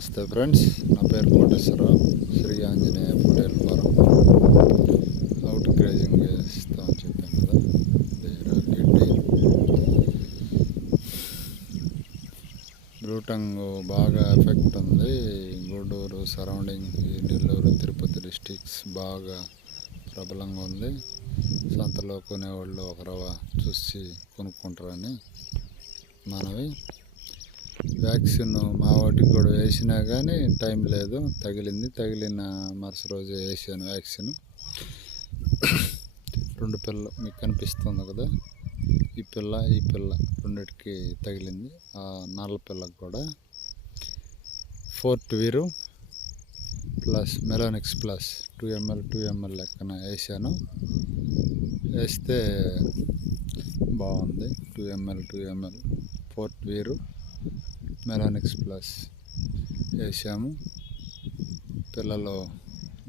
నమస్తే ఫ్రెండ్స్, నా పేరు కోటేశ్వరరావు. శ్రీ ఆంజనేయ పొటేల్ ఫారం అవుట్ గ్రేజింగ్ చేస్తామని చెప్పాను కదా. గిడ్డి బ్రూటంగ్ బాగా ఎఫెక్ట్ ఉంది. గూడూరు సరౌండింగ్, ఈ నెల్లూరు తిరుపతి డిస్టిక్స్ బాగా ప్రబలంగా ఉంది. సంతలో కొనేవాళ్ళు ఒక రవ్వ చూసి కొనుక్కుంటారని మనవి. వ్యాక్సిన్ మా వాటికి కూడా వేసినా కానీ టైం లేదు, తగిలిన మరుసటి రోజు వేసాను వ్యాక్సిన్. 2 పిల్లలు మీకు కనిపిస్తుంది కదా, ఈ పిల్ల రెండిటికి తగిలింది. ఆ నల్ల పిల్లకు కూడా ఫోర్ట్ వీరు ప్లస్ మెలోనిక్స్ ప్లస్ 2 ml లెక్కన వేసాను. వేస్తే బాగుంది. 2 ml ఫోర్ట్ వీరు మెలోనిక్స్ ప్లస్ వేసాము. పిల్లలు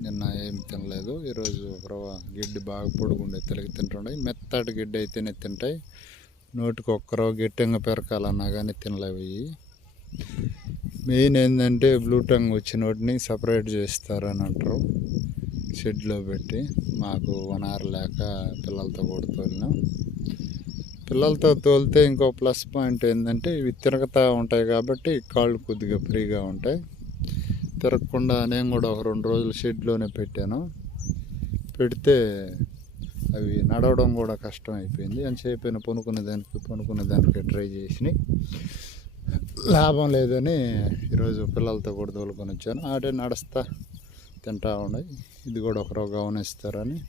నిన్న ఏం తినలేదు. ఈరోజు ఒక రవ్వ గిడ్డి బాగా పొడుగుండే తెలుగు తింటుండే. మెత్తటి గిడ్డి అయితేనే తింటాయి. నోటికి ఒక్క రవ్వ గట్టిగా పెరకాలన్నా కానీ తినలేవు. మెయిన్ ఏంటంటే బ్లూటంగ్ వచ్చిన వాటిని సపరేట్ చేస్తారని అంటారు షెడ్లో పెట్టి. మాకు 1 hour లేక పిల్లలతో కూడా తోలినాం. పిల్లలతో తోలితే ఇంకో ప్లస్ పాయింట్ ఏంటంటే ఇవి తిరుగుతూ ఉంటాయి కాబట్టి కాళ్ళు కొద్దిగా ఫ్రీగా ఉంటాయి. తిరగకుండా నేను కూడా ఒక 2 రోజులు షెడ్లోనే పెట్టాను. పెడితే అవి నడవడం కూడా కష్టం అయిపోయింది. ఎంతసేపు పనుకునే దానికి ట్రై చేసినాయి. లాభం లేదని ఈరోజు పిల్లలతో కూడా తోలుకొని వచ్చాను. ఆడే నడుస్తా తింటా ఉన్నాయి. ఇది కూడా ఒకరో గమనిస్తారని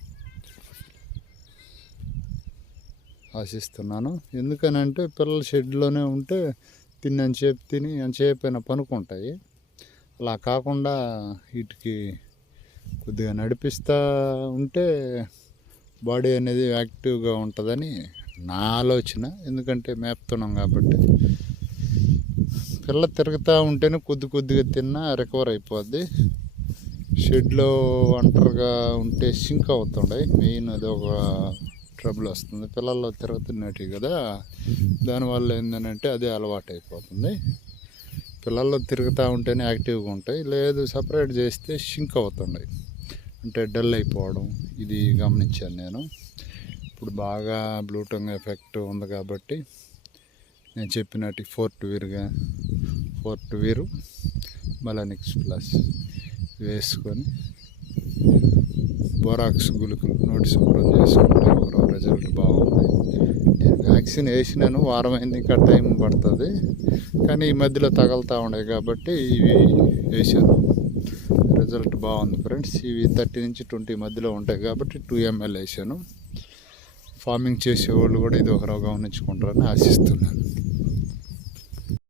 ఆశిస్తున్నాను. ఎందుకనంటే పిల్లలు షెడ్లోనే ఉంటే తిని ఎంతసేపు పనుకుంటాయి. అలా కాకుండా వీటికి కొద్దిగా నడిపిస్తూ ఉంటే బాడీ అనేది యాక్టివ్గా ఉంటుందని నా ఆలోచన. ఎందుకంటే మేపుతున్నాం కాబట్టి పిల్ల తిరుగుతూ ఉంటేనే కొద్దిగా తిన్నా రికవర్ అయిపోద్ది. షెడ్లో ఒంటరిగా ఉంటే సింక్ అవుతుండే, మెయిన్ అది ఒక ట్రబుల్ వస్తుంది. పిల్లల్లో తిరుగుతున్నట్టు కదా, దానివల్ల ఏంటంటే అదే అలవాటు అయిపోతుంది. పిల్లల్లో తిరుగుతూ ఉంటేనే యాక్టివ్గా ఉంటాయి. లేదు సపరేట్ చేస్తే షింక్ అవుతుండే, అంటే డల్ అయిపోవడం. ఇది గమనించాను నేను. ఇప్పుడు బాగా బ్లూటంగ్ ఎఫెక్ట్ ఉంది కాబట్టి నేను చెప్పినట్టు ఫోర్ట్ వీరు మెలోనిక్స్ ప్లస్ వేసుకొని బోరాక్స్ గుళికలు నోటి శుభ్రం చేసుకుంటే ఒక రిజల్ట్ బాగుంది. నేను వ్యాక్సిన్ వేసినాను, వారం అయింది, ఇంకా టైం పడుతుంది. కానీ ఈ మధ్యలో తగులుతూ ఉన్నాయి కాబట్టి ఇవి వేసాను. రిజల్ట్ బాగుంది ఫ్రెండ్స్. ఇవి 30 నుంచి 20 మధ్యలో ఉంటాయి కాబట్టి 2 ml వేసాను. ఫార్మింగ్ చేసేవాళ్ళు కూడా ఇది ఒక గమనించుకుంటారని ఆశిస్తున్నాను.